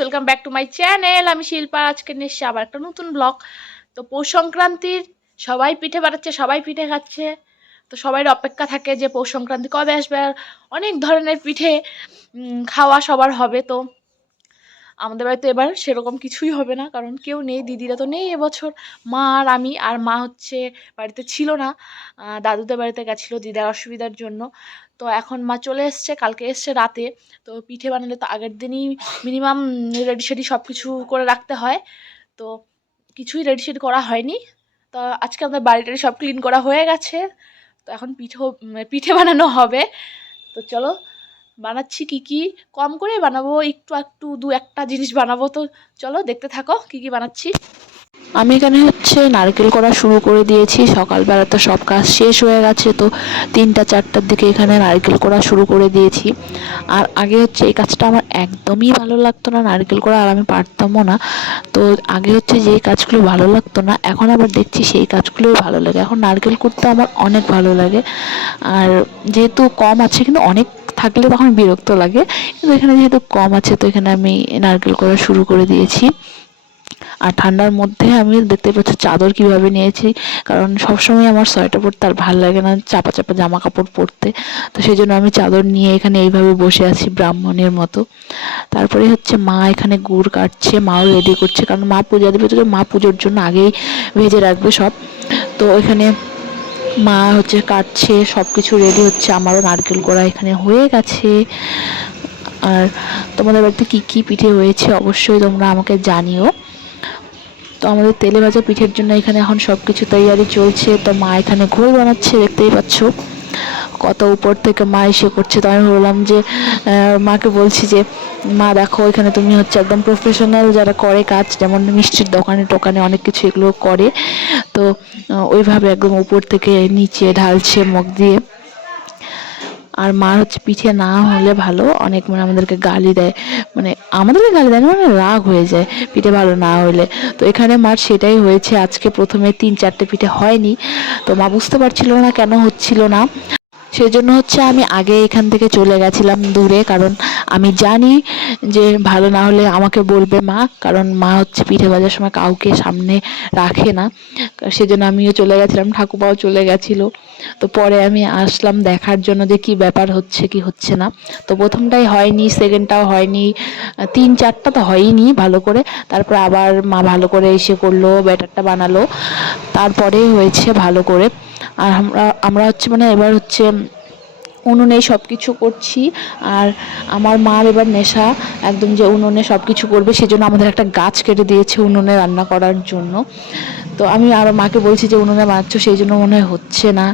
Welcome back to my channel. আমি শিল্পা, আজকে নিয়ে এসেছি আবার একটা নতুন ব্লগ। তো পৌষ সংক্রান্তির সবাই পিঠে বানাচ্ছে, সবাই পিঠে খাচ্ছে। তো সবাই অপেক্ষা থাকে যে পৌষ সংক্রান্তি কবে আসবে। আর অনেক ধরনের পিঠে খাওয়া সবার হবে। তো আমাদের বাড়িতে এবার সেরকম কিছুই হবে না, কারণ কেউ নেই, দিদিরা তো নেই এবছর। মা আর আমি, আর মা হচ্ছে বাড়িতে ছিল না, দাদুদের বাড়িতে গেছিলো দিদার অসুবিধার জন্য। তো এখন মা চলে এসছে, কালকে এসছে রাতে। তো পিঠে বানালে তো আগের দিনই মিনিমাম রেডি সেডি সব কিছু করে রাখতে হয়। তো কিছুই রেডি সেডি করা হয়নি। তো আজকে আমাদের বাড়িটারি সব ক্লিন করা হয়ে গেছে। তো এখন পিঠে বানানো হবে। তো চলো বানাচ্ছি কি কি, কম করে বানাবো, একটু একটু দু একটা জিনিস বানাবো। তো চলো দেখতে থাকো কি কি বানাচ্ছি। আমি এখানে হচ্ছে নারকেল করা শুরু করে দিয়েছি। সকালবেলা তো সব কাজ শেষ হয়ে গেছে, তো 3টা 4টার দিকে এখানে নারকেল করা শুরু করে দিয়েছি। আর আগে হচ্ছে এই কাজটা আমার একদমই ভালো লাগতো না, নারকেল করা, আর আমি পারতামও না। তো আগে হচ্ছে যেই কাজগুলো ভালো লাগতো না, এখন আবার দেখছি সেই কাজগুলোই ভালো লাগে। এখন নারকেল করতে আমার অনেক ভালো লাগে। আর যেহেতু কম আছে, কিন্তু অনেক থাকলে তখন বিরক্ত লাগে, কিন্তু এখানে যেহেতু কম আছে, তো এখানে আমি নারকেল করা শুরু করে দিয়েছি। আর ঠান্ডার মধ্যে আমি দেখতে পাচ্ছি চাদর কিভাবে নিয়েছি, কারণ সবসময় আমার সোয়েটার পরতে আর ভালো লাগে না, চাপা চাপা জামা কাপড় পরতে। তো সেই জন্য আমি চাদর নিয়ে এখানে এইভাবে বসে আছি ব্রাহ্মণের মতো। তারপরে হচ্ছে মা এখানে গুড় কাটছে, মাও রেডি করছে, কারণ মা পূজা দেবে, তো মা পুজোর জন্য আগেই ভেজে রাখবে সব। তো এখানে মা হচ্ছে কাটছে, সব কিছু রেডি হচ্ছে। আমারও নারকেল করা এখানে হয়ে গেছে। আর তোমাদের বাড়িতে কী কী পিঠে হয়েছে অবশ্যই তোমরা আমাকে জানিও। তো আমাদের তেলে ভাজা পিঠের জন্য এখানে এখন সব কিছু তৈয়ারি চলছে। তো মা এখানে ঘোল বানাচ্ছে, দেখতেই পাচ্ছ কত উপর থেকে মা এসে করছে। তো আমি বললাম যে মাকে বলছি যে মা দেখো, এখানে তুমি হচ্ছে একদম প্রফেশনাল যারা করে কাজ, যেমন মিষ্টির দোকানে টোকানে অনেক কিছু এগুলো করে, তো ওইভাবে একদম উপর থেকে নিচে ঢালছে মুখ দিয়ে। আর মা হচ্ছে পিঠে না হলে ভালো, অনেক মানে আমাদেরকে গালি দেয়, মানে আমাদেরকে গালি দেয় না, মানে রাগ হয়ে যায় পিঠে ভালো না হলে। তো এখানে মার সেটাই হয়েছে। আজকে প্রথমে 3-4টে পিঠে হয়নি, তো মা বুঝতে পারছিল না কেন হচ্ছিল না। সেজন্য হচ্ছে আমি আগে এখান থেকে চলে গেছিলাম দূরে, কারণ আমি জানি যে ভালো না হলে আমাকে বলবে মা, কারণ মা হচ্ছে পিঠে ভাজার সময় কাউকে সামনে রাখে না। সেজন্য আমিও চলে গেছিলাম, ঠাকুমাও চলে গেছিলো। তো পরে আমি আসলাম দেখার জন্য যে কি ব্যাপার হচ্ছে কি হচ্ছে না। তো প্রথমটাই হয়নি, সেকেন্ডটাও হয়নি, 3-4টা তো হয়নি ভালো করে। তারপর আবার মা ভালো করে এসে করলো, ব্যাটারটা বানালো, তারপরে হয়েছে ভালো করে। আর আমরা হচ্ছে মানে এবার হচ্ছে উনুনেই সব কিছু করছি। আর আমার মার এবার নেশা একদম যে উনুনে সব কিছু করবে, সেজন্য আমাদের একটা গাছ কেটে দিয়েছে উনুনে রান্না করার জন্য। তো আমি আরও মাকে বলছি যে উনুনে বানাচ্ছ, সেই জন্য মনে হয় হচ্ছে না,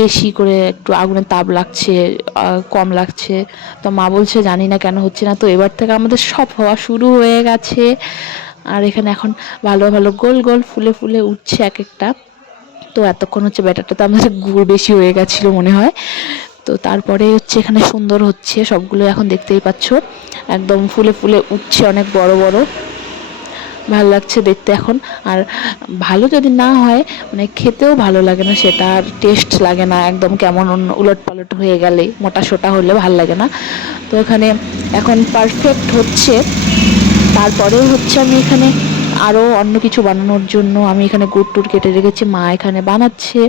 বেশি করে একটু আগুনের তাপ লাগছে, কম লাগছে। তো মা বলছে জানি না কেন হচ্ছে না। তো এবার থেকে আমাদের সব হওয়া শুরু হয়ে গেছে। আর এখানে এখন ভালো ভালো গোল গোল ফুলে ফুলে উঠছে এক একটা। তো এতক্ষণ হচ্ছে ব্যাটারটা তো আমাদের গুড় বেশি হয়ে গেছিলো মনে হয়। তো তারপরে হচ্ছে এখানে সুন্দর হচ্ছে সবগুলো, এখন দেখতেই পাচ্ছ একদম ফুলে ফুলে উঠছে, অনেক বড় বড়, ভালো লাগছে দেখতে এখন। আর ভালো যদি না হয়, মানে খেতেও ভালো লাগে না, সেটা আর টেস্ট লাগে না, একদম কেমন উলট পালট হয়ে গেলে, মোটা সোটা হলে ভালো লাগে না। তো এখানে এখন পারফেক্ট হচ্ছে। তারপরে হচ্ছে আমি এখানে আরও অন্য কিছু বানানোর জন্য আমি এখানে গুড় টুড় কেটে রেখেছি, মা এখানে বানাচ্ছে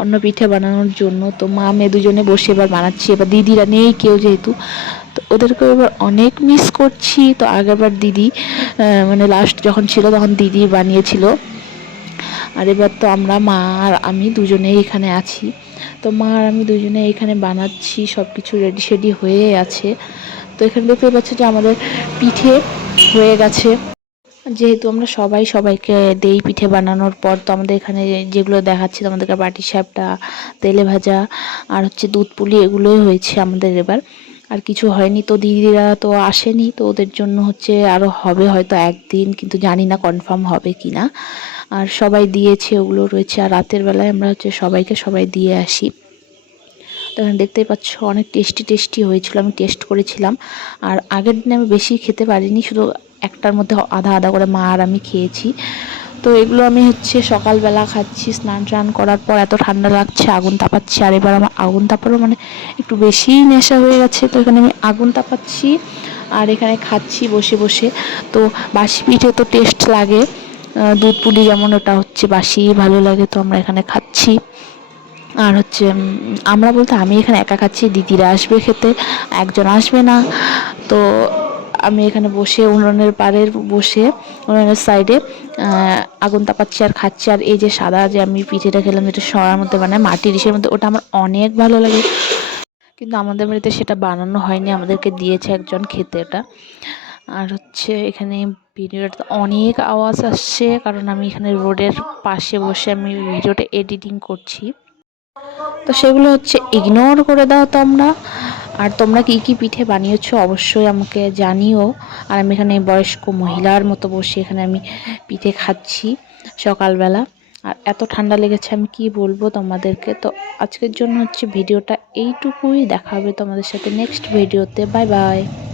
অন্য পিঠে বানানোর জন্য। তো মা মেয়ে দুজনে বসে এবার বানাচ্ছি। এবার দিদিরা নেই কেউ যেহেতু, তো ওদেরকে এবার অনেক মিস করছি। তো আগেরবার দিদি মানে লাস্ট যখন ছিল তখন দিদি বানিয়েছিল, আর এবার তো আমরা মা আর আমি দুজনেই এখানে আছি। তো মা আর আমি দুজনে এখানে বানাচ্ছি, সব কিছু রেডি সেডি হয়ে আছে। তো এখানে দেখতে পাচ্ছি যে আমাদের পিঠে হয়ে গেছে। যেহেতু আমরা সবাই সবাইকে দেই পিঠে বানানোর পর, তো আমাদের এখানে যেগুলো দেখাচ্ছি তোমাদেরকে, পাটিসাপটা, তেলে ভাজা আর হচ্ছে দুধ পুলি, এগুলোই হয়েছে আমাদের এবার। আর কিছু হয়নি। তো দিদিরা তো আসেনি, তো ওদের জন্য হচ্ছে আরও হবে হয়তো একদিন, কিন্তু জানি না কনফার্ম হবে কি না। আর সবাই দিয়েছে, ওগুলো রয়েছে। আর রাতের বেলায় আমরা হচ্ছে সবাই দিয়ে আসি। তো এখানে দেখতেই পাচ্ছ অনেক টেস্টি টেস্টি হয়েছিল, আমি টেস্ট করেছিলাম। আর আগের দিনে আমি বেশি খেতে পারিনি, শুধু একটার মধ্যে আধা আধা করে মা আর আমি খেয়েছি। তো এগুলো আমি হচ্ছে সকালবেলা খাচ্ছি স্নান টান করার পর। এত ঠান্ডা লাগছে, আগুন তাপাচ্ছি। আর এবার আমার আগুন তাপারও মানে একটু বেশিই নেশা হয়ে গেছে। তো এখানে আমি আগুন তাপাচ্ছি আর এখানে খাচ্ছি বসে বসে। তো বাসি পিঠে তো টেস্ট লাগে, দুধ পুলি যেমন, ওটা হচ্ছে বাসি ভালো লাগে। তো আমরা এখানে খাচ্ছি। আর হচ্ছে আমরা বলতে আমি এখানে একা খাচ্ছি, দিদিরা আসবে খেতে, একজন আসবে না। তো আমি এখানে বসে উনুনের পাড়ে বসে উনুনের সাইডে আগুন তাপাচ্ছি আর খাচ্ছি। আর এই যে সাদা যে আমি পিঠেটা খেলাম, যেটা সরার মধ্যে বানায় মাটির ইসের মধ্যে, ওটা আমার অনেক ভালো লাগে। কিন্তু আমাদের বাড়িতে সেটা বানানো হয়নি, আমাদেরকে দিয়েছে একজন খেতে এটা। আর হচ্ছে এখানে ভিডিওটা অনেক আওয়াজ আসছে, কারণ আমি এখানে রোডের পাশে বসে আমি ভিডিওটা এডিটিং করছি। তো সেগুলো হচ্ছে ইগনোর করে দাও তোমরা। আর তোমরা কি কি পিঠে বানিয়েছো অবশ্যই আমাকে জানিও। আর আমি এখানে বয়স্ক মহিলার মতো বসে এখানে আমি পিঠে খাচ্ছি সকালবেলা। আর এত ঠান্ডা লেগেছে, আমি কি বলবো তোমাদেরকে। তো আজকের জন্য হচ্ছে ভিডিওটা এইটুকুই। দেখা হবে তোমাদের সাথে নেক্সট ভিডিওতে। Bye bye.